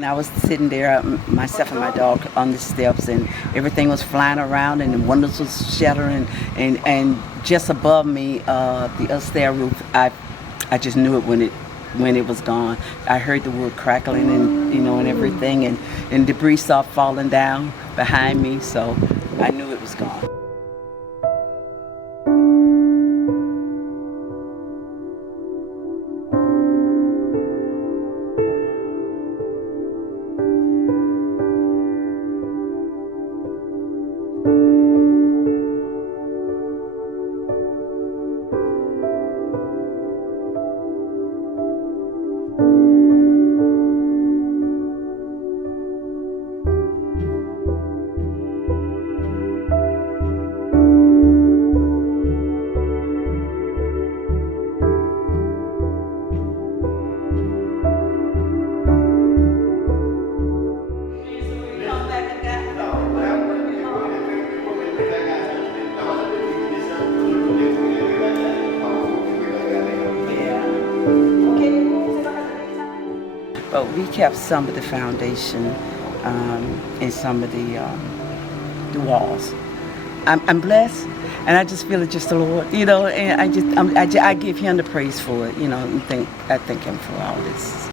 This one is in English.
And I was sitting there, myself and my dog, on the steps, and everything was flying around, and the windows was shattering, and just above me, the upstairs roof, I just knew it when it was gone. I heard the wood crackling and everything, and debris started falling down behind me, so I knew it was gone. But we kept some of the foundation and some of the walls. I'm blessed, and I just feel it's just the Lord, and I give Him the praise for it, and I thank Him for all this.